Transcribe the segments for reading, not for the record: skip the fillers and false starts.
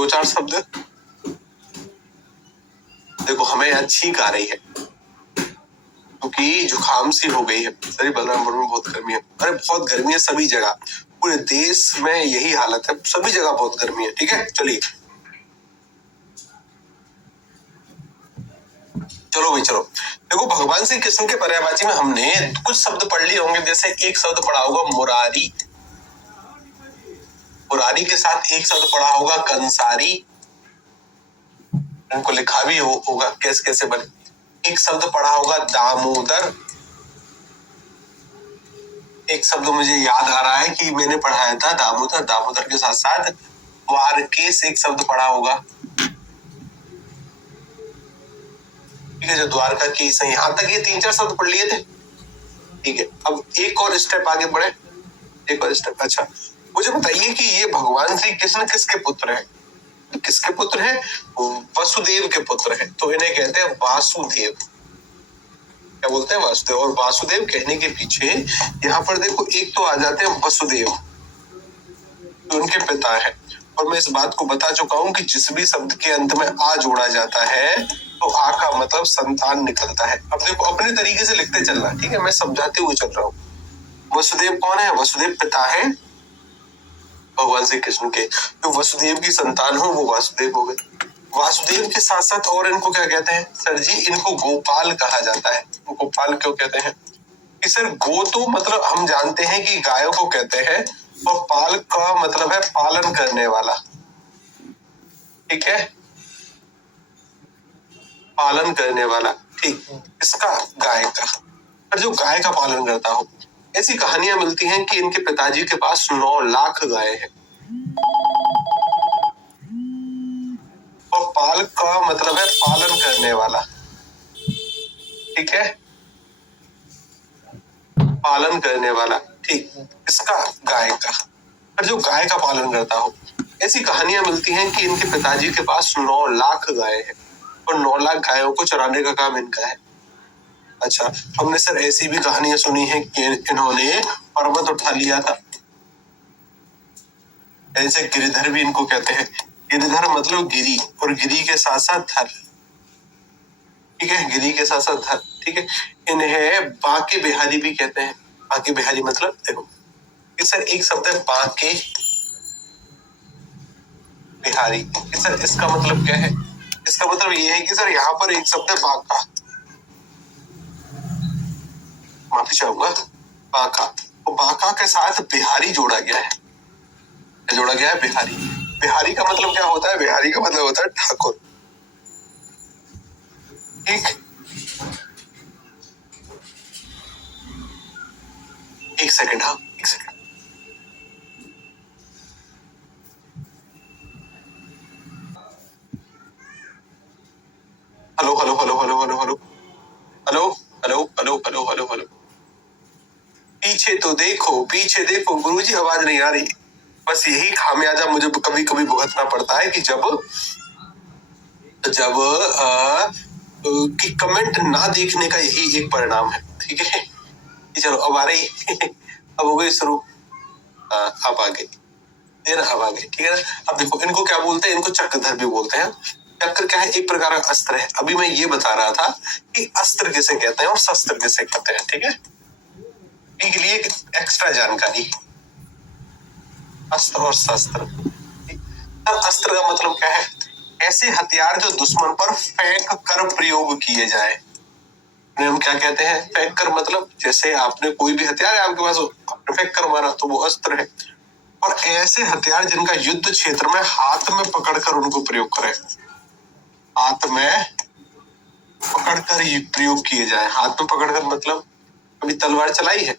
दो चार शब्द। देखो हमें यहाँ छींक आ रही है क्योंकि जुकाम सी हो गई है। सही बलरामपुर में बहुत गर्मी है। अरे बहुत गर्मी है सभी जगह, पूरे देश में यही हालत है, सभी जगह बहुत गर्मी है। ठीक है चलिए चलो भाई चलो। देखो भगवान श्री कृष्ण के पर्यायवाची में हमने कुछ शब्द पढ़ लिए होंगे। जैसे एक शब्द पढ़ा होगा मुरारी, मुरारी के साथ एक शब्द पढ़ा होगा कंसारी, इनको लिखा भी होगा कैसे कैसे बने। एक शब्द पढ़ा होगा दामोदर, एक शब्द मुझे याद आ रहा है कि मैंने पढ़ाया था दामोदर, दामोदर के साथ साथ द्वारकेश एक शब्द पढ़ा होगा। ठीक है जो द्वारका केस है, यहां तक ये तीन चार शब्द पढ़ लिए थे। ठीक है अब एक और स्टेप आगे बढ़े, एक और स्टेप। अच्छा मुझे बताइए कि ये भगवान श्री कृष्ण किसके पुत्र है? किसके पुत्र है? वसुदेव के पुत्र है, तो इन्हें कहते हैं वासुदेव। क्या बोलते हैं? वासुदेव। और वासुदेव कहने के पीछे यहाँ पर देखो एक तो आ जाते हैं वसुदेव, तो उनके पिता है। और मैं इस बात को बता चुका हूं कि जिस भी शब्द के अंत में आ जोड़ा जाता है तो आ का मतलब संतान निकलता है। अब देखो अपने तरीके से लिखते चलना, ठीक है, मैं समझाते हुए चल रहा हूँ। वसुदेव कौन है? वसुदेव पिता है भगवान श्री कृष्ण के, जो वसुदेव की संतान हो वो वासुदेव हो गए। वासुदेव के साथ साथ और इनको क्या कहते हैं सर जी? इनको गोपाल कहा जाता है। गोपाल क्यों कहते हैं कि सर गो तो मतलब हम जानते हैं कि गायों को कहते हैं, और पाल का मतलब है पालन करने वाला। ठीक है पालन करने वाला, ठीक, इसका गाय का, पर जो गाय का पालन करता हो। ऐसी कहानियां मिलती हैं कि इनके पिताजी के पास 9 लाख गाय है। और पाल का मतलब है पालन करने वाला। ठीक है पालन करने वाला, ठीक, इसका गाय का, पर जो गाय का पालन करता हो। ऐसी कहानियां मिलती हैं कि इनके पिताजी के पास 9 लाख गाय है और 9 लाख गायों को चराने का काम इनका है। अच्छा हमने सर ऐसी भी कहानियां सुनी है कि इन्होंने पर्वत उठा लिया था। ऐसे गिरिधर भी इनको कहते हैं। गिरिधर मतलब गिरी, और गिरी के साथ साथ धर। ठीक है गिरी के साथ साथ धर। ठीक है इन्हें बांके बिहारी भी कहते हैं। बांके बिहारी मतलब देखो सर एक शब्द है बांके बिहारी। सर इसका मतलब क्या है? इसका मतलब ये है कि सर यहाँ पर एक शब्द है बांका, माफी चाहूंगा, बांका, और बांका के साथ बिहारी जोड़ा गया है। जोड़ा गया है बिहारी। बिहारी का मतलब क्या होता है? बिहारी का मतलब होता है ठाकुर। ठीक एक सेकंड, हाँ एक second. Hello hello hello hello hello hello hello hello hello hello hello hello पीछे तो देखो, पीछे देखो गुरुजी, आवाज नहीं आ रही। बस यही खामियाजा मुझे कभी कभी भुगतना पड़ता है कि जब कि कमेंट ना देखने का यही एक परिणाम है। ठीक है चलो अब आ रही अब हो गई शुरू। अब आ गई, अब आ गई। ठीक है ना। अब देखो इनको क्या बोलते हैं? इनको चक्रधर भी बोलते हैं। चक्र क्या है? एक प्रकार का अस्त्र है। अभी मैं ये बता रहा था कि अस्त्र किसे कहते हैं और शस्त्र किसे कहते हैं। ठीक है के लिए एक एक्स्ट्रा जानकारी, अस्त्र और शस्त्र। अस्त्र का मतलब क्या है? ऐसे हथियार जो दुश्मन पर फेंक कर प्रयोग किए जाए, हम क्या कहते हैं? फेंक कर मतलब जैसे आपने कोई भी हथियार है आपके पास, आपने फेंक कर मारा तो वो अस्त्र है। और ऐसे हथियार जिनका युद्ध क्षेत्र में हाथ में पकड़कर उनको प्रयोग करें, हाथ में पकड़कर प्रयोग किए जाए। हाथ में पकड़कर मतलब अभी तलवार चलाई है,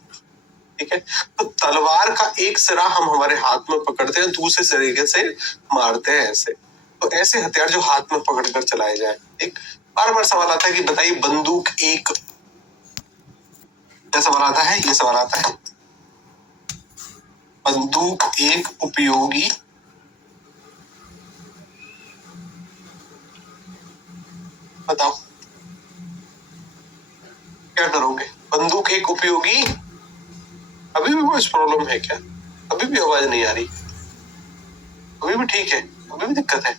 ठीक है, तो तलवार का एक सिरा हम हमारे हाथ में पकड़ते हैं, दूसरे सिरे से मारते हैं ऐसे। तो ऐसे हथियार जो हाथ में पकड़कर चलाए जाए। एक बार बार सवाल आता है कि बताइए बंदूक एक, क्या सवाल आता है? ये सवाल आता है बंदूक एक उपयोगी बताओ क्या करोगे? बंदूक एक उपयोगी। अभी भी कुछ प्रॉब्लम है क्या? अभी भी आवाज नहीं आ रही? अभी भी ठीक है? अभी भी दिक्कत है।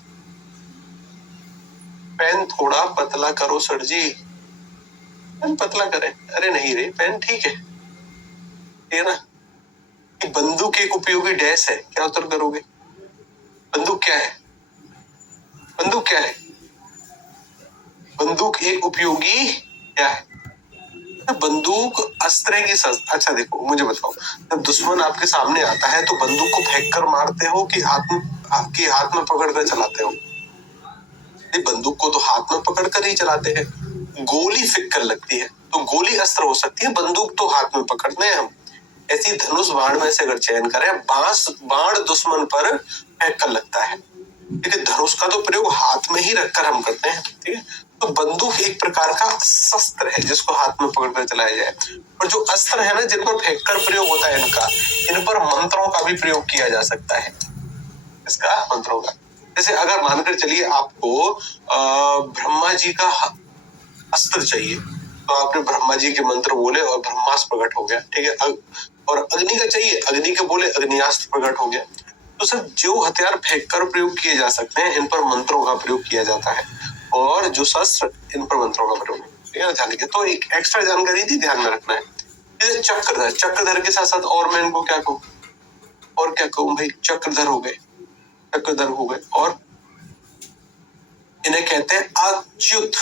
पेन थोड़ा पतला करो सर जी, पेन पतला करें। अरे नहीं रे, पेन ठीक है ना। बंदूक एक उपयोगी डैश है, क्या उत्तर करोगे? बंदूक क्या है? बंदूक क्या है? बंदूक एक उपयोगी क्या है? बंदूक अस्त्र की अच्छा देखो, मुझे बताओ, जब दुश्मन आपके सामने आता है तो बंदूक को फेंक कर मारते हो कि हाथ में पकड़ कर चलाते हो? बंदूक को तो हाथ में पकड़ कर ही चलाते हैं। गोली फेंक कर लगती है, तो गोली अस्त्र हो सकती है, बंदूक तो हाथ में पकड़ते हैं हम। ऐसी धनुष बाण में से अगर चयन करें, बाण दुश्मन पर फेंक कर लगता है, ठीक है। धनुष का तो प्रयोग हाथ में ही रखकर हम करते हैं, ठीक है। तो बंदूक एक प्रकार का शस्त्र है जिसको हाथ में पकड़कर चलाया जाए। और जो अस्त्र है ना, जिन पर फेंक कर प्रयोग होता है इनका, इन पर मंत्रों का भी प्रयोग किया जा सकता है। इसका मंत्रों का, जैसे अगर मानकर चलिए आपको ब्रह्मा जी का अस्त्र चाहिए, तो आपने ब्रह्मा जी के मंत्र बोले और ब्रह्मास्त्र प्रकट हो गया, ठीक है। और अग्नि का चाहिए, अग्नि के बोले अग्नियास्त्र प्रकट हो गया। तो सर जो हथियार फेंक कर प्रयोग किए जा सकते हैं, इन पर मंत्रों का प्रयोग किया जाता है, और जो शस्त्र, इन पर मंत्रों का प्रयोग, ठीक है, ध्यान रखिए। तो एक एक्स्ट्रा जानकारी थी, ध्यान में रखना है। चक्रधर, चक्रधर के साथ साथ और मैं इनको क्या कहूँ, और क्या कहूँ भाई? चक्रधर हो गए, चक्रधर हो गए, और इन्हें कहते हैं अच्युत।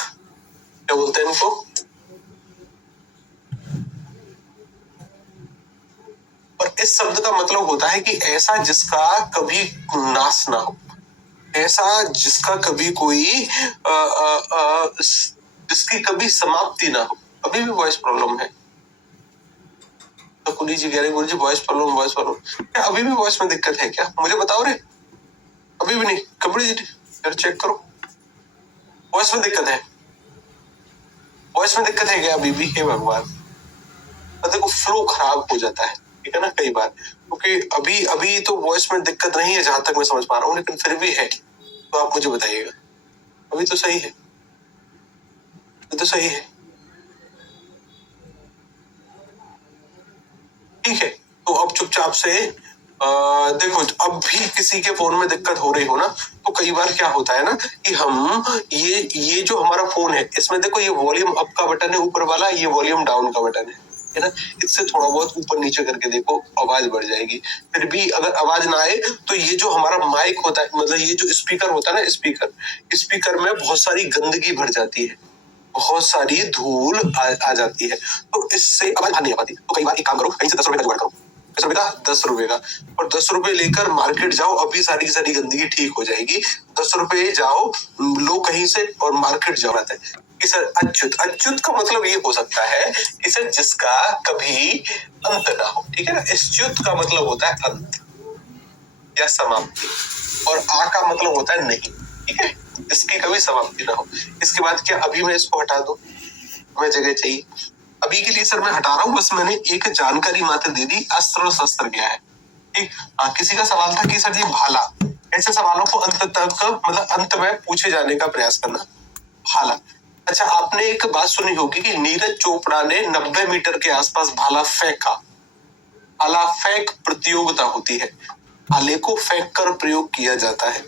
क्या बोलते हैं इनको? और इस शब्द का मतलब होता है कि ऐसा जिसका कभी नाश ना हो, ऐसा जिसका कभी कोई जिसकी कभी समाप्ति ना हो। अभी भी वॉइस प्रॉब्लम है तो कुली जी कह रहे गुरु जी वॉइस प्रॉब्लम, वॉइस प्रॉब्लम। क्या अभी भी वॉइस में दिक्कत है क्या? मुझे बताओ रे। अभी भी नहीं? कबीर जी यार चेक करो, वॉइस में दिक्कत है, वॉइस में दिक्कत है क्या अभी भी? हे भगवान, देखो फ्लो खराब हो जाता है, ठीक है ना, कई बार, क्योंकि अभी तो वॉइस में दिक्कत नहीं है जहां तक मैं समझ पा रहा हूँ, लेकिन फिर भी है, तो आप मुझे बताइएगा। अभी तो सही है, अभी तो सही है, ठीक है। तो अब चुपचाप से देखो, अब भी किसी के फोन में दिक्कत हो रही हो ना, तो कई बार क्या होता है ना कि हम ये जो हमारा फोन है, इसमें देखो ये वॉल्यूम अप का बटन है ऊपर वाला, ये वॉल्यूम डाउन का बटन है ना। इससे थोड़ा बहुत ऊपर नीचे करके देखो, आवाज बढ़ जाएगी। फिर भी अगर आवाज ना आए तो ये जो हमारा माइक होता है, मतलब ये जो स्पीकर होता है ना, स्पीकर में बहुत सारी गंदगी भर जाती है, बहुत सारी धूल आ जाती है, तो इससे आवाज नहीं आ पाती। तो कई बार एक काम करो, कहीं से 10 रुपए का जुगाड़ करो। 10 रुपए का, 10 रुपए का, और 10 रुपए लेकर मार्केट जाओ, अभी सारी की सारी गंदगी ठीक हो जाएगी। 10 रुपए जाओ, लो कहीं से, और मार्केट जाओ। रहता है कि सर अच्युत, अच्युत का मतलब ये हो सकता है कि सर जिसका कभी अंत ना हो, ठीक है ना। अच्युत का मतलब होता है अंत या समाप्ति, और आ का मतलब होता है नहीं, ठीक है, इसकी कभी समाप्ति ना हो। इसके बाद क्या अभी मैं इसको हटा दूं? हमें जगह चाहिए। अभी के लिए सर मैं हटा रहा हूँ, बस मैंने एक जानकारी मात्र दे दी, अस्त्र और शस्त्र क्या है, ठीक। किसी का सवाल था कि सर जी भाला, ऐसे सवालों को अंत तक, मतलब अंत में पूछे जाने का प्रयास करना। भाला, अच्छा आपने एक बात सुनी होगी कि नीरज चोपड़ा ने 90 मीटर के आसपास भाला फेंका। भाला फेंक प्रतियोगिता होती है, भाले को फेंक कर प्रयोग किया जाता है,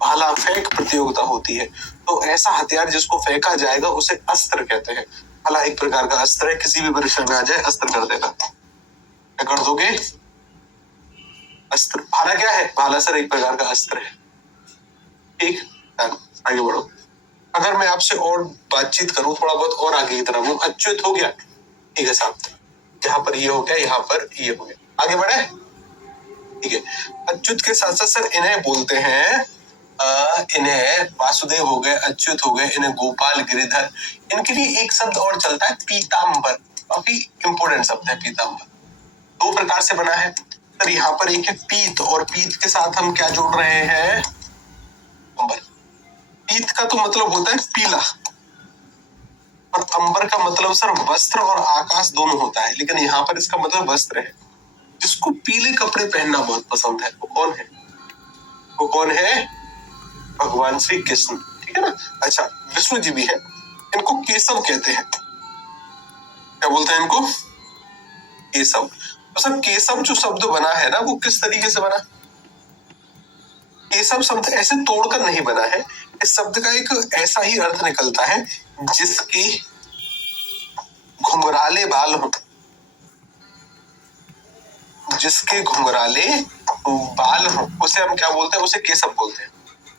भाला फेंक प्रतियोगिता होती है। तो ऐसा हथियार जिसको फेंका जाएगा उसे अस्त्र कहते हैं। भाला एक प्रकार का अस्त्र है, किसी भी परीक्षा में आ जाए अस्त्र कर देगा। क्या कर दोगे? अस्त्र। भाला क्या है? भाला सर एक प्रकार का अस्त्र है, ठीक। आगे बढ़ो। अगर मैं आपसे और बातचीत करूं, थोड़ा बहुत और आगे की तरफ, अच्युत हो गया, ठीक है साहब, यहाँ पर ये हो गया, यहाँ पर ये हो गया, आगे बढ़े, ठीक है। अच्युत के साथ साथ सर इन्हें बोलते हैं, इन्हें वासुदेव हो गए, अच्युत हो गए, इन्हें गोपाल, गिरिधर। इनके लिए एक शब्द और चलता है, पीतांबर। काफी इंपोर्टेंट शब्द है पीतांबर, दो प्रकार से बना है सर। यहाँ पर एक है पीत, और पीत के साथ हम क्या जोड़ रहे हैं? अंबर। पीत का तो मतलब होता है पीला, और अंबर का मतलब सर वस्त्र और आकाश दोनों होता है, लेकिन यहाँ पर इसका मतलब वस्त्र है। जिसको पीले कपड़े पहनना बहुत पसंद है, वो कौन है? वो कौन है? भगवान श्री कृष्ण, ठीक है ना। अच्छा, विष्णु जी भी है, इनको केशव कहते हैं। क्या बोलते हैं इनको? केशव। तो सर केशव जो शब्द बना है ना, वो किस तरीके से बना? ये सब शब्द ऐसे तोड़कर नहीं बना है। इस शब्द का एक ऐसा ही अर्थ निकलता है जिसके घुंघराले बाल हो, जिसके घुंघराले बाल हो उसे हम क्या बोलते हैं? उसे केसव बोलते हैं।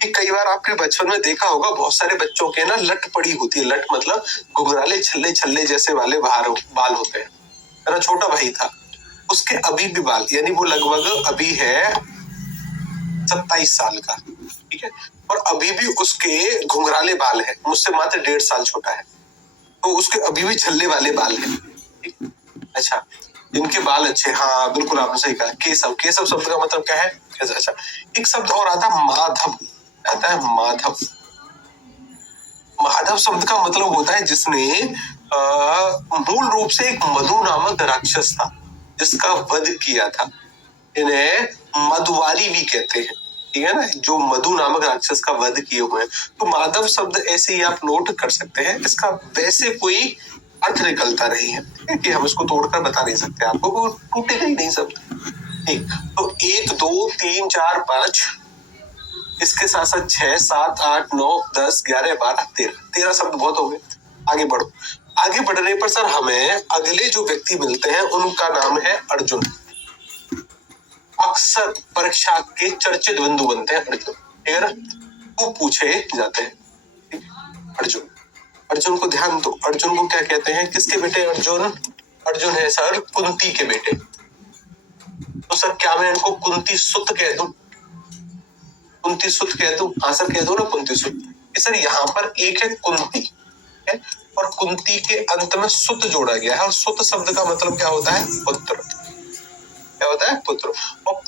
कि कई बार आपके बचपन में देखा होगा बहुत सारे बच्चों के ना लट पड़ी होती है। लट मतलब घुंघराले छल्ले छल्ले जैसे वाले बाल होते हैं। मेरा छोटा भाई था, उसके अभी भी बाल, यानी वो लगभग अभी है 27 साल का, ठीक है, और अभी भी उसके घुंघराले बाल है। मुझसे मात्र 1.5 साल छोटा है, तो उसके अभी भी छल्ले वाले बाल हैं। अच्छा, इनके बाल अच्छे, हाँ बिल्कुल आपने सही कहा। केसव, केसव शब्द का मतलब क्या है? अच्छा, एक शब्द और आता है माधव, आता है माधव। माधव शब्द का मतलब होता है जिसने मूल रूप से एक मधु नामक राक्षस था जिसका वध किया था। इन्हें मधुवारी भी कहते हैं, ठीक है ना, जो मधु नामक राक्षस का वध किए हुए हैं। तो माधव शब्द ऐसे ही आप नोट कर सकते हैं। इसका वैसे कोई अर्थ निकलता नहीं है कि हम इसको तोड़कर बता नहीं सकते आपको, वो टूटेगा ही नहीं शब्द। ठीक, तो 1 2 3 4 5, इसके साथ साथ 6 7 8 9 10 11 12 13 शब्द बहुत हो गए। आगे बढ़ो। आगे बढ़ने पर सर हमें अगले जो व्यक्ति मिलते हैं उनका नाम है अर्जुन। अक्सर परीक्षा के चर्चित बिंदु बनते हैं अर्जुन, ठीक है ना, वो पूछे जाते हैं। अर्जुन, अर्जुन को ध्यान दो। अर्जुन को क्या कहते हैं? किसके बेटे अर्जुन? अर्जुन है सर कुंती के बेटे। तो सर क्या मैं इनको कुंती सुत कह दूं? कुंती सुत कह दूं? हाँ सर कह दो ना कुंती सुत। सर यहाँ पर एक है कुंती है और कुंती के अंत में सुत जोड़ा गया है, और सुत शब्द का मतलब क्या होता है? पुत्र। क्या होता है? पुत्र। और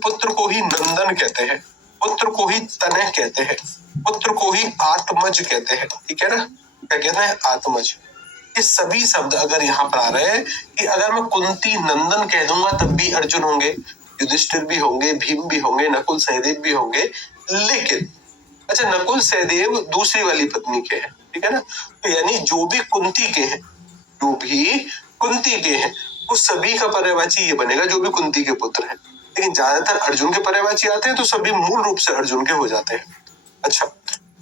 पुत्र को ही नंदन कहते हैं, पुत्र को ही तनय कहते हैं, पुत्र को ही आत्मज कहते हैं, ठीक है ना। क्या कहते हैं? आत्मज। ये सभी शब्द अगर यहाँ पर आ रहे हैं कि अगर मैं कुंती नंदन कह दूंगा तब भी अर्जुन होंगे, युधिष्ठिर भी होंगे, भीम भी होंगे, नकुल सहदेव भी होंगे। लेकिन अच्छा, नकुल सहदेव दूसरी वाली पत्नी के हैं, ठीक है ना, तो यानी जो भी कुंती के हैं, जो भी कुंती के हैं, वो सभी का पर्यायवाची ये बनेगा जो भी कुंती के पुत्र हैं। लेकिन ज्यादातर अर्जुन के पर्यायवाची आते हैं तो सभी मूल रूप से अर्जुन के हो जाते हैं। अच्छा,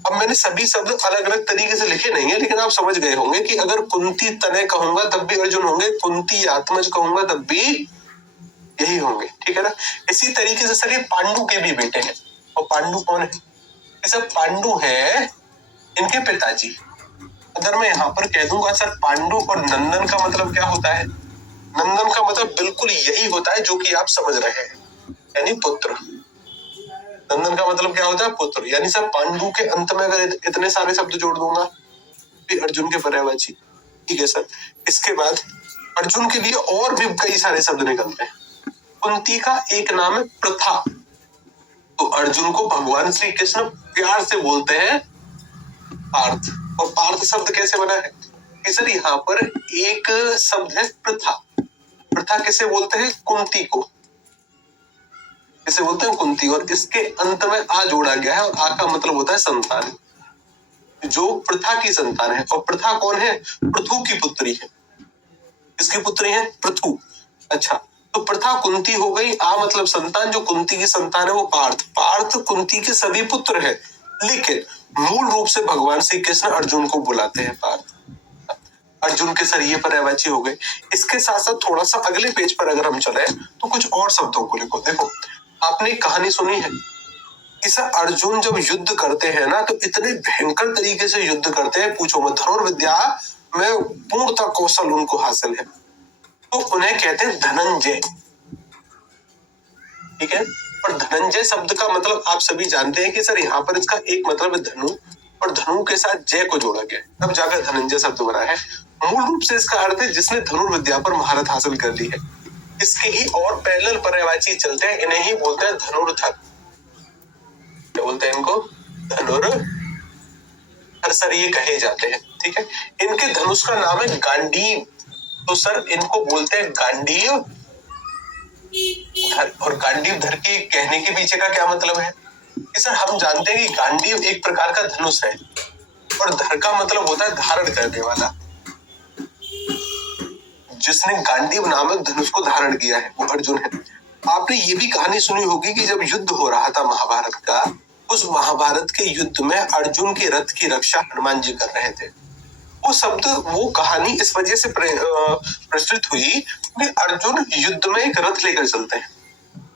अब मैंने सभी शब्द अलग अलग तरीके से लिखे नहीं है, लेकिन आप समझ गए होंगे कि अगर कुंती तनय कहूंगा तब भी अर्जुन होंगे, कुंती आत्मज कहूंगा तब भी यही होंगे, ठीक है ना। इसी तरीके से सर ये पांडु के भी बेटे हैं। और पांडु कौन है? ये सब पांडु है इनके पिताजी। अगर मैं यहाँ पर कह दूंगा सर पांडु और नंदन का मतलब क्या होता है? नंदन का मतलब बिल्कुल यही होता है जो कि आप समझ रहे हैं, यानी पुत्र। नंदन का मतलब क्या होता है? पुत्र। यानी सर पांडु के अंत में अगर इतने सारे शब्द जोड़ दूंगा भी अर्जुन के पर्यायवाची, ठीक है सर। इसके बाद अर्जुन के लिए और भी कई सारे शब्द निकलते हैं। कुंती का एक नाम है प्रथा, तो अर्जुन को भगवान श्री कृष्ण प्यार से बोलते हैं पार्थ। और पार्थ शब्द कैसे बना है कि सर यहाँ पर एक शब्द है प्रथा। प्रथा किसे बोलते हैं? कुंती को। किसे बोलते हैं? कुंती। और इसके अंत में आ जोड़ा गया है और आ का मतलब होता है संतान, जो प्रथा की संतान है। और प्रथा कौन है? पृथु की पुत्री है। किसकी पुत्री है? पृथु। अच्छा, तो प्रथा कुंती हो गई, आ मतलब संतान, जो कुंती की संतान है वो पार्थ। पार्थ कुंती के सभी पुत्र है, लेकिन मूल रूप से भगवान श्री कृष्ण अर्जुन को बुलाते हैं पार्थ। अर्जुन के सर ये पर्यायवाची हो गए। इसके साथ साथ थोड़ा सा अगले पेज पर अगर हम चले तो कुछ और शब्दों को लिखो। देखो, आपने कहानी सुनी है इस अर्जुन जब युद्ध करते हैं ना तो इतने भयंकर तरीके से युद्ध करते हैं, पूछो मत। धनुर्विद्या में पूर्णतः कौशल उनको हासिल है, तो उन्हें कहते हैं धनंजय, ठीक है। और धनंजय शब्द का मतलब आप सभी जानते हैं कि सर यहाँ पर इसका एक मतलब है धनु, और धनु के साथ जय को जोड़ा गया, तब जाकर धनंजय शब्द बना है। मूल रूप से इसका अर्थ है जिसने धनुर्विद्या पर महारत हासिल कर ली है। इसके ही और पैरेलल पर्यायवाची चलते हैं, इन्हें ही बोलते हैं धनुर्धर। क्या बोलते हैं इनको? धनुर्धर सर ये कहे जाते हैं, ठीक है। इनके धनुष का नाम है गांडीव, तो सर इनको बोलते हैं गांडीव धर। और गांडीव धर के कहने के पीछे का क्या मतलब है कि सर हम जानते हैं कि गांडीव एक प्रकार का धनुष है और धर का मतलब होता है धारण करने वाला। जिसने गांडीव नामक धनुष को धारण किया है वो अर्जुन है। आपने ये भी कहानी सुनी होगी कि जब युद्ध हो रहा था महाभारत का, उस महाभारत के युद्ध में अर्जुन के रथ की रक्षा हनुमान जी कर रहे थे। वो कहानी इस वजह से प्रचलित हुई कि अर्जुन युद्ध में एक रथ लेकर चलते हैं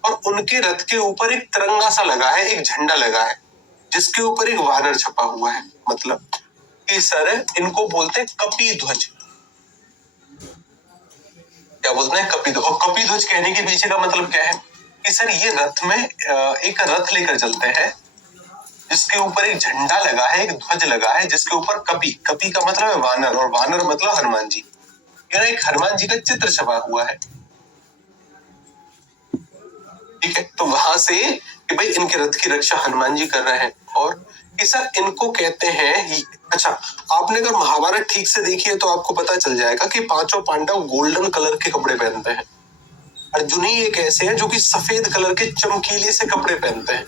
और उनके रथ के ऊपर एक तिरंगा सा लगा है, एक झंडा लगा है, जिसके ऊपर एक वानर छपा हुआ है। मतलब कि सर इनको बोलते हैं कपी ध्वज। क्या बोलते हैं? कपी ध्वज। और कपी ध्वज कहने के पीछे का मतलब क्या है कि सर ये रथ में एक रथ लेकर चलते हैं जिसके ऊपर एक झंडा लगा है, एक ध्वज लगा है, जिसके ऊपर कपी, कपी का मतलब है वानर और वानर मतलब हनुमान जी। एक हनुमान जी का चित्र छपा हुआ है। ठीक है, तो वहां से कि भाई इनके रथ की रक्षा हनुमान जी कर रहे हैं और कि सर इनको कहते हैं। अच्छा, आपने अगर महाभारत ठीक से देखी है तो आपको पता चल जाएगा कि पांचों पांडव गोल्डन कलर के कपड़े पहनते हैं। अर्जुन ही एक ऐसे हैं जो कि सफेद कलर के चमकीले से कपड़े पहनते हैं।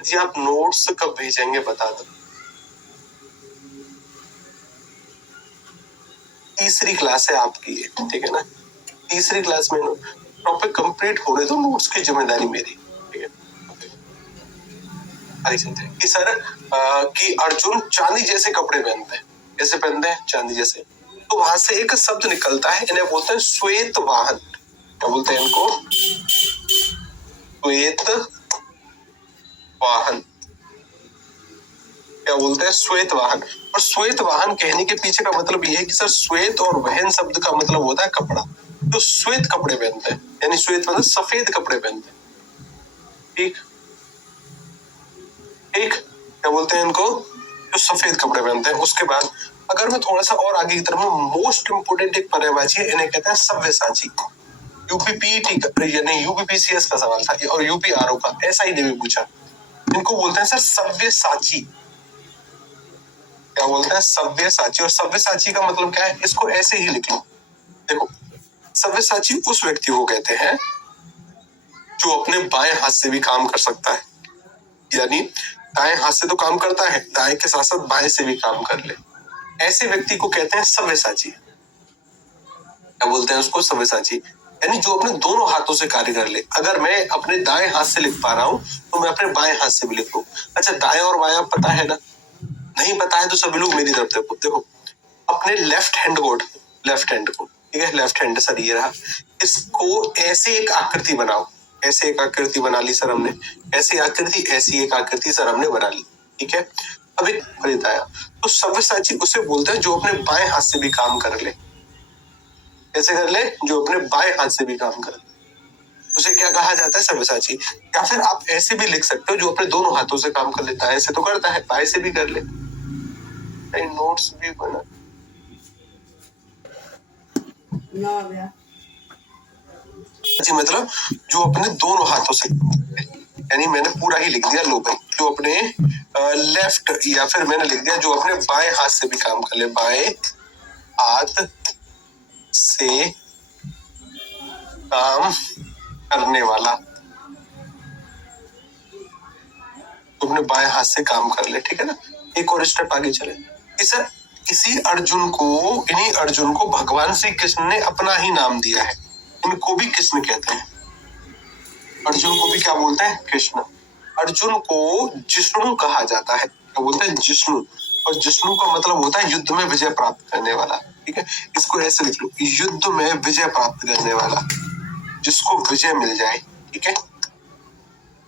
जी आप नोट्स कब भेजेंगे बता दो। तीसरी क्लास है आपकी ये, ठीक है ना? तीसरी क्लास में टॉपिक कंप्लीट हो रहे तो नोट्स की जिम्मेदारी मेरी, ठीक है? कि सर कि अर्जुन चांदी जैसे कपड़े पहनते हैं। कैसे पहनते हैं? चांदी जैसे। तो वहां से एक शब्द निकलता है, इन्हें बोलते हैं श्वेत वाहन। क्या बोलते हैं इनको? श्वेत वाहन। क्या बोलते हैं? श्वेत वाहन। और श्वेत वाहन कहने के पीछे का मतलब ये है कि सर श्वेत और वहन शब्द का मतलब होता है कपड़ा। तो श्वेत कपड़े पहनते हैं, यानी श्वेत मतलब सफेद कपड़े पहनते हैं। ठीक ठीक, क्या बोलते हैं इनको? जो सफेद कपड़े पहनते हैं। उसके बाद अगर मैं थोड़ा सा और आगे की तरफ मोस्ट इंपोर्टेंट एक पर्यायवाची है, इन्हें कहते हैं सव्यसाची। यूपीपीटी यानी यूपीपीसीएस का सवाल था और यूपीआरओ का SI ने भी पूछा। इनको बोलते हैं सर सव्यसाची। क्या बोलते हैं? सव्यसाची। और सव्यसाची का मतलब क्या है? इसको ऐसे ही लिख लो। देखो, सव्यसाची उस व्यक्ति को कहते हैं जो अपने बाएं हाथ से भी काम कर सकता है, यानी दाएं हाथ से तो काम करता है, दाएं के साथ साथ बाएं से भी काम कर ले, ऐसे व्यक्ति को कहते हैं सव्यसाची। क्या बोलते हैं उसको? सव्यसाची। यानी जो अपने दोनों हाथों से कार्य कर ले। अगर मैं अपने दाएं हाथ से लिख पा रहा हूं तो मैं अपने बाएं हाथ से भी लिख लूं। अच्छा, दाएं और बायां पता है ना? नहीं पता है तो सभी लोग मेरी तरफ देखो। देखो अपने लेफ्ट हैंड को, ठीक है, लेफ्ट हैंड सर ये रहा, इसको ऐसे एक आकृति बनाओ। ऐसे एक आकृति बना ली सर हमने, ऐसी आकृति, ऐसी एक आकृति सर हमने बना ली। ठीक है, अब एक फलित आया तो सव्यसाची उसे बोलते हैं जो अपने बाएं हाथ से भी काम कर ले। कैसे कर ले? जो अपने बाएं हाथ से भी काम कर ले, उसे क्या कहा जाता है? सव्यसाची। या फिर आप ऐसे भी लिख सकते हो जो अपने दोनों हाथों से काम कर लेता है। ऐसे तो करता है, बाएं से भी कर ले। नोट्स भी बना जी, मतलब जो अपने दोनों हाथों से, यानी मैंने पूरा ही लिख दिया। लो भाई, जो अपने लेफ्ट, या फिर मैंने लिख दिया जो अपने बाएं हाथ से भी काम कर ले। बाएं हाथ से काम करने वाला, तो अपने बाएं हाथ से काम कर ले। ठीक है ना? एक और स्टेप आगे चले कि सर इन्हीं अर्जुन को भगवान श्री कृष्ण ने अपना ही नाम दिया है। इनको भी कृष्ण कहते हैं। अर्जुन को भी क्या बोलते हैं? कृष्ण। अर्जुन को जिष्णु कहा जाता है। क्या बोलते हैं? जिष्णु। और जिष्णु का मतलब होता है युद्ध में विजय प्राप्त करने वाला। ठीक है, इसको ऐसे लिख लो, युद्ध में विजय प्राप्त करने वाला, जिसको विजय मिल जाए। ठीक है,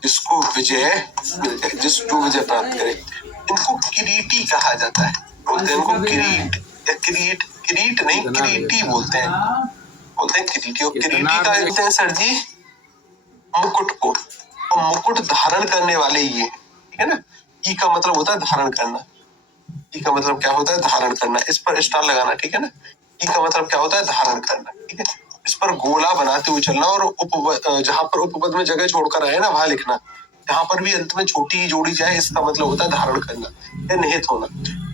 जिसको विजय मिल जाए, जो विजय प्राप्त करे। इनको किरीटी कहा जाता है। बोलते हैं इनको किरीट या किरीट। किरीट नहीं, किरीटी बोलते हैं। बोलते हैं किरीटी। और किरीटी का बोलते हैं सर जी मुकुट को। और मुकुट धारण करने वाले ये, ठीक है ना? ई का मतलब होता है धारण करना। ई का मतलब क्या होता है? धारण करना। इस पर स्टार लगाना, ठीक है ना? ई का मतलब क्या होता है? धारण करना। ठीक है, इस पर गोला बनाते हुए चलना और जहां पर उपपद में जगह छोड़कर आए ना वहां लिखना। जहां पर भी अंत में छोटी जोड़ी जाए इसका मतलब होता है धारण करना या निहित होना।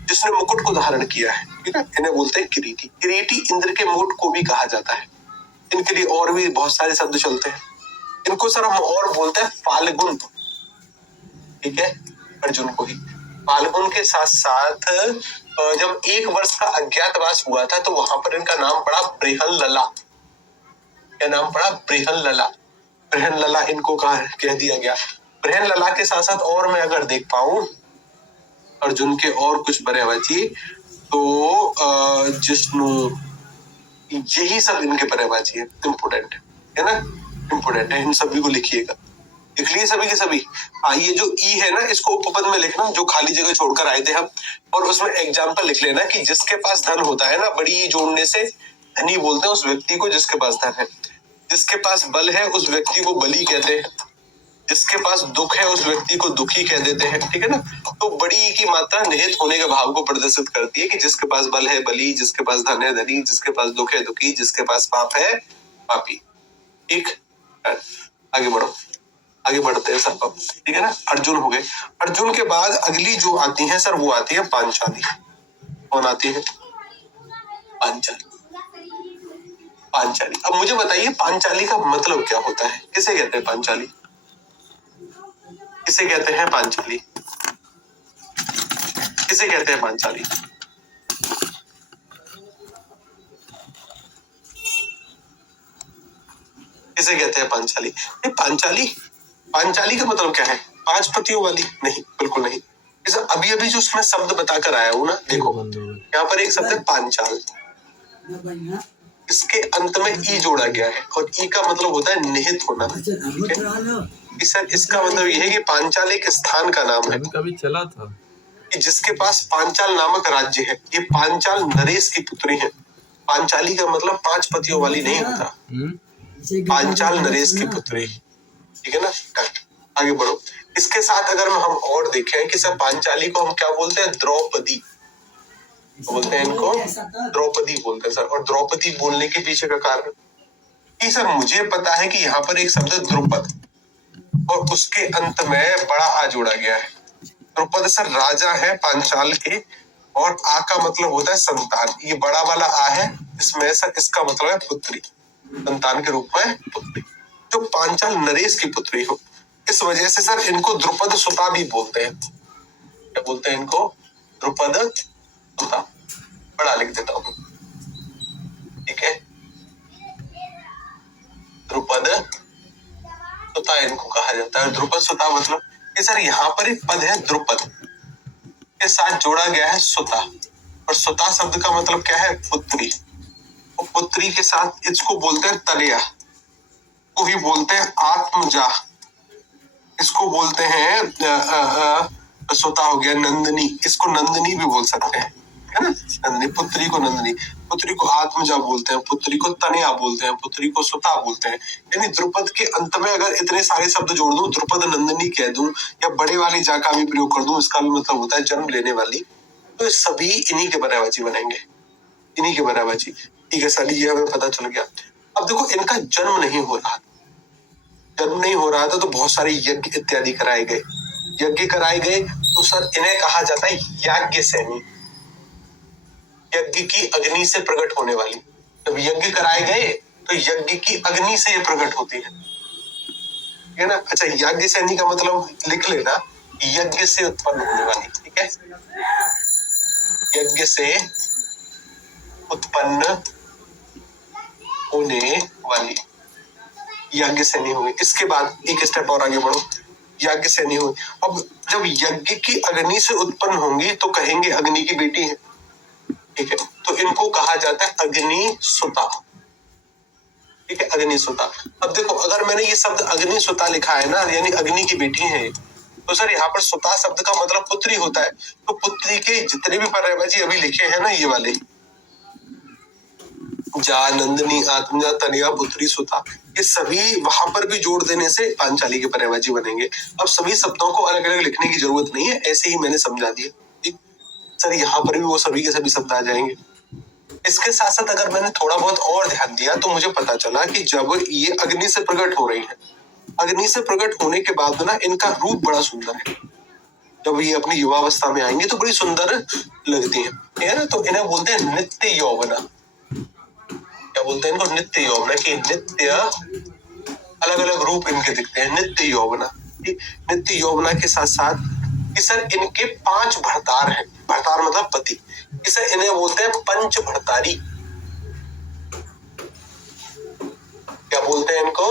जिसने मुकुट को धारण किया है, ठीक है, इन्हें बोलते हैं किरीटी। किरीटी इंद्र के मुकुट को भी कहा जाता है। इनके लिए और भी बहुत सारे शब्द चलते हैं। इनको सर हम और बोलते हैं फाल्गुन। ठीक है, अर्जुन को ही फाल्गुन के साथ साथ जब 1 वर्ष का अज्ञातवास हुआ था तो वहां पर इनका नाम पड़ा बृहन लला। क्या नाम पड़ा? बृहन लला। बृहन लला इनको कह दिया गया। बृहन लला के साथ साथ और मैं अगर देख पाऊं अर्जुन के और कुछ पर्यायवाची तो जिष्णु, यही सब इनके पर्यायवाची है। इम्पोर्टेंट है ना, इम्पोर्टेंट है, इन सभी को लिखिएगा, लिख लिए सभी के सभी। हाँ, ये जो ई है ना इसको उपपद में लिखना, जो खाली जगह छोड़कर आए थे हम, और उसमें एग्जाम्पल लिख लेना कि जिसके पास धन होता है ना, बड़ी ई जोड़ने से धनी बोलते हैं उस व्यक्ति को जिसके पास धन है। जिसके पास बल है उस व्यक्ति को बली कहते हैं, जिसके पास दुख है उस व्यक्ति को दुखी कह देते हैं, ठीक है ना। तो बड़ी ई की मात्रा निहित होने के भाव को प्रदर्शित करती है कि जिसके पास बल है बली, जिसके पास धन है धनी, जिसके पास दुख है दुखी, जिसके पास पाप है पापी। ठीक, आगे बढ़ो, आगे बढ़ते हैं सर, ठीक है ना। अर्जुन हो गए। अर्जुन के बाद अगली जो आती है सर वो आती है पांचाली। कौन आती है? पांचाली। पांचाली, अब मुझे बताइए पांचाली का मतलब क्या होता है? किसे कहते हैं पांचाली? किसे कहते हैं पांचाली? किसे कहते हैं पांचाली? किसे कहते हैं पांचाली? पांचाली, पांचाली का मतलब क्या है? 5 पतियों वाली? नहीं, बिल्कुल नहीं। अभी अभी जो उसमें शब्द बताकर आया हूं ना, देखो यहाँ पर एक शब्द है पांचाल, इसके अंत में ई जोड़ा गया है और ई का मतलब होता है निहित होना। सर इसका मतलब यह है कि पांचाल एक स्थान का नाम है, कभी चला था कि जिसके पास पांचाल नामक राज्य है। ये पांचाल नरेश की पुत्री है। पांचाली का मतलब 5 पतियों वाली नहीं होता, पांचाल नरेश की पुत्री, ठीक है ना। आगे बढ़ो। इसके साथ अगर हम और देखें कि सर पांचाली को हम क्या बोलते हैं? द्रौपदी बोलते हैं, इनको द्रौपदी बोलते हैं सर। और द्रौपदी बोलने के पीछे का कारण कि सर मुझे पता है कि यहाँ पर एक शब्द द्रुपद और उसके अंत में बड़ा आ जोड़ा गया है। द्रुपद सर राजा है पांचाल के, और आ का मतलब होता है संतान। ये बड़ा वाला आ है, इसमें सर इसका मतलब है पुत्री, संतान के रूप में पुत्री, जो पांचाल नरेश की पुत्री हो। इस वजह से सर इनको द्रुपद सुता भी बोलते हैं। क्या बोलते हैं इनको? द्रुपद सुता। बड़ा लिख देता हूं, ठीक है। द्रुपद सुता इनको कहा जाता है। द्रुपद सुता मतलब कि सर यहाँ पर एक पद है द्रुपद के साथ जोड़ा गया है सुता, और सुता शब्द का मतलब क्या है? पुत्री। और पुत्री के साथ इसको बोलते हैं तनया, को भी बोलते हैं आत्मजा, इसको बोलते हैं सुता हो गया नंदिनी, इसको नंदिनी भी बोल सकते हैं, है ना। नंदिनी, पुत्री को नंदिनी, पुत्री को आत्मजा बोलते हैं, पुत्री को तनया बोलते हैं, पुत्री को सुता बोलते हैं। यानी द्रुपद के अंत में अगर इतने सारे शब्द जोड़ दूं, द्रुपद नंदिनी कह दूं या बड़े वाली जा का भी प्रयोग कर दूं, इसका भी मतलब होता है जन्म लेने वाली। तो सभी इन्हीं के पर्यायवाची बनेंगे, इन्हीं के पर्यायवाची, ठीक है सर। ये हमें पता चल गया। अब देखो इनका जन्म नहीं हो रहा, जन्म नहीं हो रहा था तो बहुत सारे यज्ञ इत्यादि कराए गए। यज्ञ कराए गए तो सर इन्हें कहा जाता है याज्ञ सैनी, यज्ञ की अग्नि से प्रकट होने वाली। जब यज्ञ कराए गए तो यज्ञ की अग्नि से ये प्रकट होती है ना। अच्छा, यज्ञ सैनी का मतलब लिख लेना, यज्ञ से उत्पन्न होने वाली, ठीक है। यज्ञ से उत्पन्न होने वाली यज्ञ सैनी होगी। इसके बाद एक स्टेप और आगे बढ़ो, यज्ञ सैनी होगी। अब जब यज्ञ की अग्नि से उत्पन्न होंगी तो कहेंगे अग्नि की बेटी है, ठीक है। तो इनको कहा जाता है अग्नि सुता, ठीक है, अग्नि सुता। अब देखो अगर मैंने ये शब्द अग्नि सुता लिखा है ना, यानी अग्नि की बेटी है, तो सर यहाँ पर सुता शब्द का मतलब पुत्री होता है। तो पुत्री के जितने भी पर्यायवाची अभी लिखे हैं ना, ये वाले जा, नंदिनी, आत्मजा, तनया, पुत्री, सुता, ये सभी वहां पर भी जोड़ देने से पांचाली के पर्यायवाची बनेंगे। अब सभी शब्दों को अलग अलग लिखने की जरूरत नहीं है, ऐसे ही मैंने समझा दिया, ठीक सर। यहाँ पर भी वो सभी के सभी शब्द आ जाएंगे। इसके साथ साथ अगर मैंने थोड़ा बहुत और ध्यान दिया तो मुझे पता चला कि जब ये अग्नि से प्रकट हो रही है, अग्नि से प्रकट होने के बाद ना इनका रूप बड़ा सुंदर है। जब ये अपनी युवावस्था में आएंगे तो बड़ी सुंदर लगती है ना। तो इन्हें बोलते हैं नित्य यौवना। क्या बोलते हैं इनको? नित्य यौवना, की नित्य अलग अलग रूप इनके दिखते हैं, नित्य यौवना। नित्य यौवना के साथ साथ कि सर इनके 5 भरतार हैं। भरतार मतलब पति। इसे इन्हें बोलते हैं पंच भरतारी। क्या बोलते हैं इनको?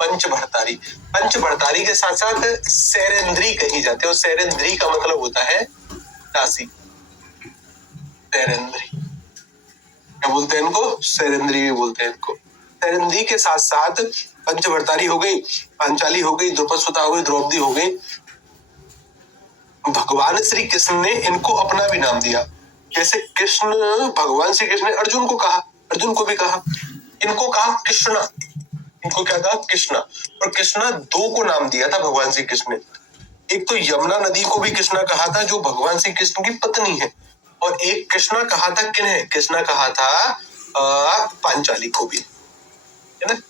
पंच भरतारी। पंच भरतारी के साथ साथ सैरेंद्री कही जाती है, और सैरेंद्री का मतलब होता है दासी। सैरेंद्री क्या बोलते हैं इनको? सैरेंद्री भी बोलते हैं इनको। सैरेंद्री के साथ साथ पंच भरतारी हो गई, पांचाली हो गई, द्रौपद सुता हो गई, द्रौपदी हो गई। भगवान श्री कृष्ण ने इनको अपना भी नाम दिया। जैसे कृष्ण, भगवान श्री कृष्ण ने अर्जुन को कहा, अर्जुन को भी कहा, इनको कहा कृष्णा। इनको क्या कहा? कृष्णा। और कृष्णा दो को नाम दिया था भगवान श्री कृष्ण ने। एक तो यमुना नदी को भी कृष्णा कहा था, जो भगवान श्री कृष्ण की पत्नी है, और एक कृष्णा कहा था किन्हें? कृष्णा कहा था पांचाली को भी, है ना?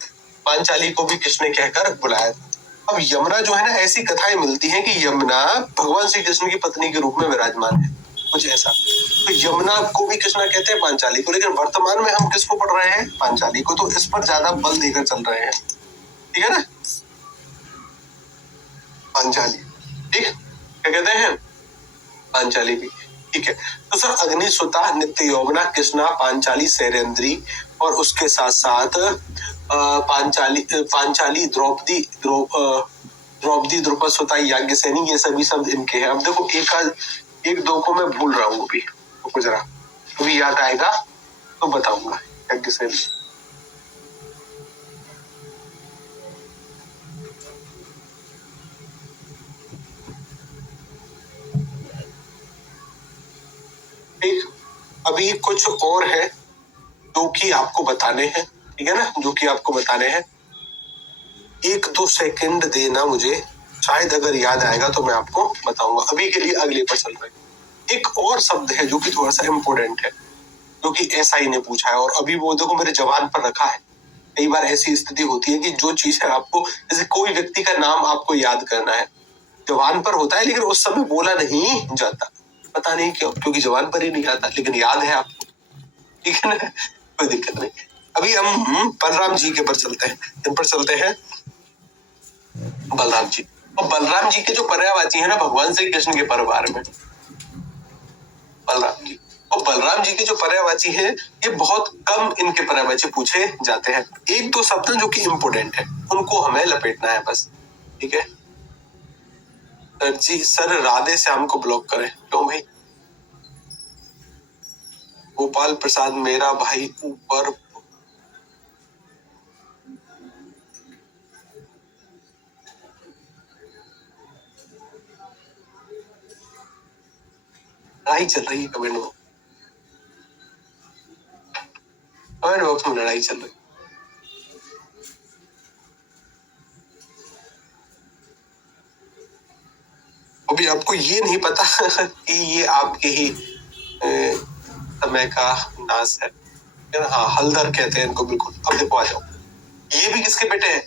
पांचाली को भी कृष्ण ने कहकर बुलाया था। अब यमुना जो है ना, ऐसी कथाएं मिलती हैं कि यमुना भगवान श्री कृष्ण की पत्नी के रूप में विराजमान है, कुछ ऐसा। तो यमुना को भी कृष्णा कहते हैं, पांचाली को, लेकिन वर्तमान में हम किसको पढ़ रहे हैं? पांचाली को। तो इस पर ज्यादा बल देकर चल रहे हैं, ठीक है ना? पांचाली, ठीक, क्या कहते हैं? पांचाली भी, ठीक है। तो सर अग्निसुता, नित्य यौवना, कृष्णा, पांचाली, सैरेंद्री, और उसके साथ साथ पांचाली, द्रौपदी, द्रौपदी, द्रुपद सुता, याज्ञसेनी, ये सभी शब्द इनके हैं। अब देखो एक दो को मैं भूल रहा हूँ अभी, तो जरा अभी याद आएगा तो बताऊंगा। याज्ञसेनी, ठीक। अभी कुछ और है जो कि आपको बताने हैं, ठीक है ना? जो कि आपको बताने हैं, 1-2 सेकंड देना मुझे, शायद अगर याद आएगा तो मैं आपको बताऊंगा। अभी के लिए अगले पर चल रहे हैं। एक और शब्द है जो कि थोड़ा सा इम्पोर्टेंट है, जो कि एसआई ने पूछा है, और अभी वो देखो मेरे जवान पर रखा है। कई बार ऐसी स्थिति होती है कि जो चीज है आपको, जैसे कोई व्यक्ति का नाम आपको याद करना है, जवान पर होता है, लेकिन उस समय बोला नहीं जाता, पता नहीं क्यों, क्योंकि जवान पर ही नहीं आता, लेकिन याद है आपको, ठीक है ना? कोई दिक्कत नहीं। अभी हम बलराम जी के पर चलते हैं, इन पर चलते हैं। बलराम जी, और बलराम जी के जो पर्यायवाची है ना भगवान श्री कृष्ण के परिवार में, बलराम जी, और बलराम जी के जो पर्यायवाची है, ये बहुत कम इनके पर्यायवाची पूछे जाते हैं। 1-2 शब्द जो कि इम्पोर्टेंट है, उनको हमें लपेटना है बस, ठीक है? सर जी, सर राधे श्याम को ब्लॉक करें, क्यों भाई? गोपाल प्रसाद मेरा भाई ऊपर, लड़ाई चल रही है कमेंट बॉक्स में, लड़ाई चल रही। अभी आपको ये नहीं पता कि ये आपके ही समय का नाश है। हाँ, हलदर कहते हैं इनको, बिल्कुल। अब देखो आ जाओ, ये भी किसके बेटे हैं?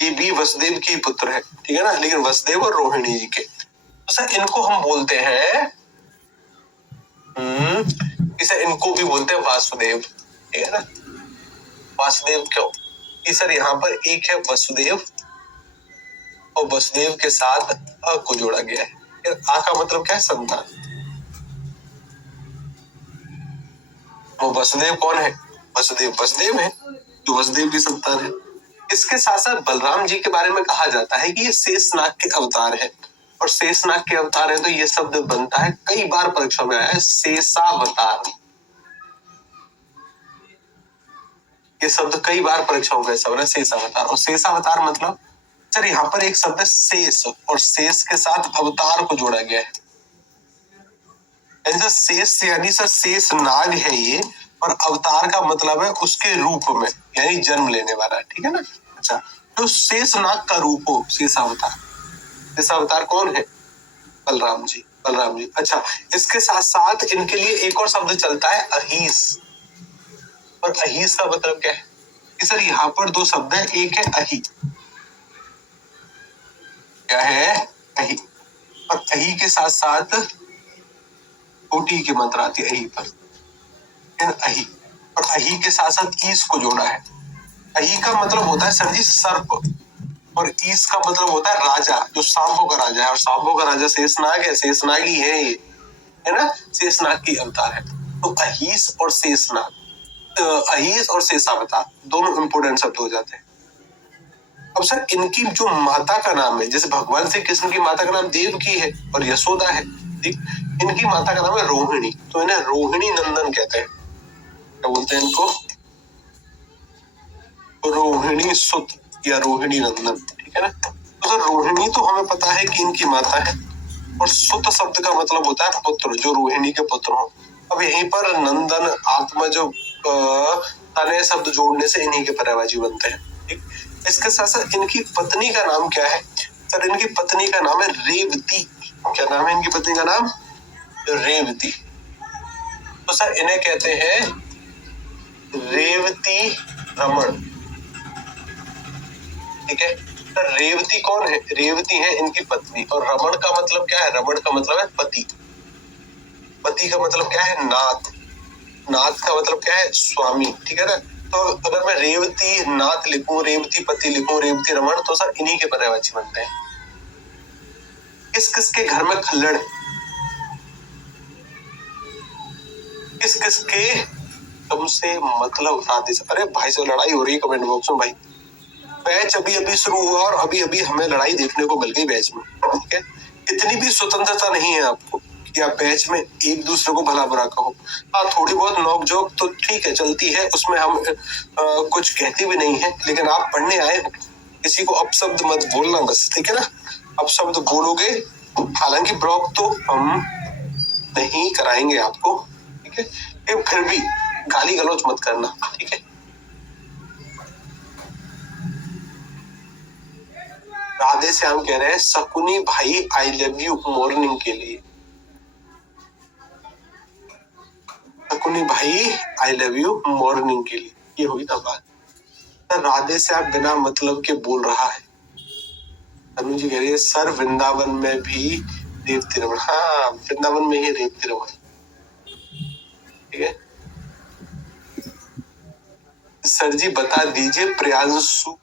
ये भी वसुदेव की पुत्र है, ठीक है ना? लेकिन वसुदेव और रोहिणी जी के, तो सर इनको हम बोलते हैं, इसे इनको भी बोलते हैं वासुदेव, ठीक है ना? वासुदेव क्यों? कि सर यहाँ पर एक है वसुदेव, और वसुदेव के साथ अ को जोड़ा गया है। आ का मतलब क्या है? संतान। वो वसुदेव कौन है? वसुदेव है, जो वसुदेव की संतान है। इसके साथ साथ बलराम जी के बारे में कहा जाता है कि ये शेषनाग के अवतार है, और शेषनाग के अवतार है तो ये शब्द बनता है, कई बार परीक्षा में आया है, शेषावतार। ये शब्द कई बार परीक्षाओं में ऐसा बना, शेषावतार। और शेषावतार मतलब, सर यहाँ पर एक शब्द है शेष, और शेष के साथ अवतार को जोड़ा गया है। शेष यानी सर शेष नाग है ये, और अवतार का मतलब है उसके रूप में, यानी जन्म लेने वाला, ठीक है ना? अच्छा, तो शेष नाग का रूप हो शेषावतार। शेषावतार कौन है? बलराम जी, बलराम जी। अच्छा, इसके साथ साथ इनके लिए एक और शब्द चलता है, अहीस। और अहीस का मतलब क्या है? कि सर यहाँ पर 2 शब्द है, एक है अही, क्या है? अही, और अही के साथ साथ छोटी की मात्रा आती है अही पर, अही, और अही के साथ साथ ईस को जोड़ा है। अही का मतलब होता है सर जी सर्प, और ईस का मतलब होता है राजा, जो सांपों का राजा है, और सांपों का राजा शेषनाग है, शेषनाग ही है ये, है ना? शेषनाग की अवतार है। तो अहीस और शेषनाग, अहीस और शेषावतार दोनों इंपोर्टेंट शब्द हो जाते हैं। अब सर इनकी जो माता का नाम है, जैसे भगवान श्री कृष्ण की माता का नाम देवकी है और यशोदा है, ठीक, इनकी माता का नाम है रोहिणी, तो इन्हें रोहिणी नंदन कहते हैं। क्या बोलते हैं इनको? रोहिणी सुत या रोहिणी नंदन, ठीक है ना। तो सर रोहिणी तो हमें पता है कि इनकी माता है, और सुत शब्द का मतलब होता है पुत्र, जो रोहिणी के पुत्र हो। अब यहीं पर नंदन आत्मा जो तनय शब्द जोड़ने से इन्हीं के पर्यायवाची बनते हैं, ठीक। इसके साथ साथ इनकी पत्नी का नाम क्या है? सर इनकी पत्नी का नाम है रेवती। क्या नाम है इनकी पत्नी का नाम? रेवती। तो सर इन्हें कहते हैं रेवती रमण, ठीक है। सर रेवती कौन है? रेवती है इनकी पत्नी, और रमण का मतलब क्या है? रमण का मतलब है पति। पति का मतलब क्या है? नाथ। नाथ का मतलब क्या है? स्वामी, ठीक है ना। तो अगर मैं रेवती नाथ लिखूं, रेवती पति लिखूं, रेवती रमण, तो सर इन्हीं के पर्यायवाची बनते हैं। किस किस के घर में खल्लड़ है? किस किस के तुमसे मतलब राधे से? अरे भाई से लड़ाई हो रही है कमेंट बॉक्स में भाई। बैच अभी अभी शुरू हुआ और अभी अभी हमें लड़ाई देखने को मिल गई बैच में, ठीक है। इतनी भी स्वतंत्रता नहीं है आपको कि आप बैच में एक दूसरे को भला बुरा कहो। हाँ, थोड़ी बहुत नोक-झोंक तो ठीक है, चलती है, उसमें हम कुछ कहते भी नहीं है, लेकिन आप पढ़ने आए हो, किसी को अपशब्द मत बोलना बस, ठीक है ना। अपशब्द बोलोगे, हालांकि ब्लॉक तो हम नहीं कराएंगे आपको, ठीक है, लेकिन फिर भी गाली गलौज मत करना, ठीक है। राधे श्याम कह रहे हैं शकुनी भाई आई लव यू मॉर्निंग के लिए। शकुनी भाई आई लव यू मॉर्निंग के लिए, ये हुई ना बात। तो राधे श्याम बिना मतलब के बोल रहा है। तनु जी कह रही है सर वृंदावन में भी रेवती रमण। हाँ, वृंदावन में ही रेवती रमण, ठीक है। सर जी बता दीजिए प्रियांशु